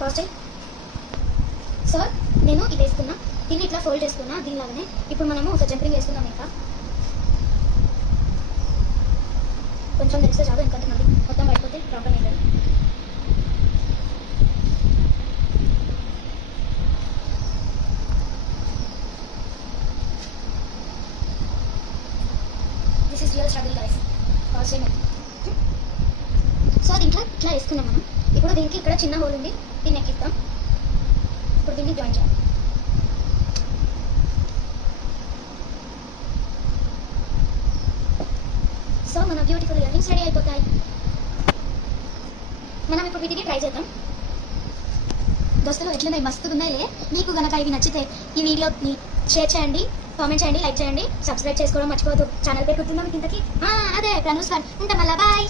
First so నేను ఇది వేసుకున్నా, దీన్ని ఇట్లా ఫోల్డ్ చేసుకున్నా దీనిలాగానే. ఇప్పుడు మనము ఒక జంపింగ్ వేసుకుందాం. ఇంకా కొంచెం తెలిస్తే చాలు, ఎందుకంటే మళ్ళీ మొత్తం పడిపోతే ప్రాబ్లం ఏంటంటే this is real struggle guys. First time. So దీంట్లో ఇట్లా వేసుకున్నాం మనం. ఇప్పుడు దీనికి ఇక్కడ చిన్న హోల్ ఉంది, దీన్ని ఎక్కిస్తాం. ఇప్పుడు దీన్ని జాయిన్ చేయాలి. సో మన బ్యూటిఫుల్ ఇయర్ రింగ్స్ రెడీ అయిపోతాయి. మనం ఇప్పుడు వీటిని ట్రై చేద్దాం. దోస్తులు ఎట్లున్నాయి, మస్తుగా ఉన్నాయిలే. మీకు కనుక ఇవి నచ్చితే ఈ వీడియోని షేర్ చేయండి, కామెంట్ చేయండి, లైక్ చేయండి, సబ్స్క్రైబ్ చేసుకోవడం మర్చిపోవద్దు. ఛానల్ పేరు గుర్తుందా మీకు ఇంతకీ? అదే ప్రణూస్ ఖాన్. ఉంటాం మళ్ళా, బాయ్.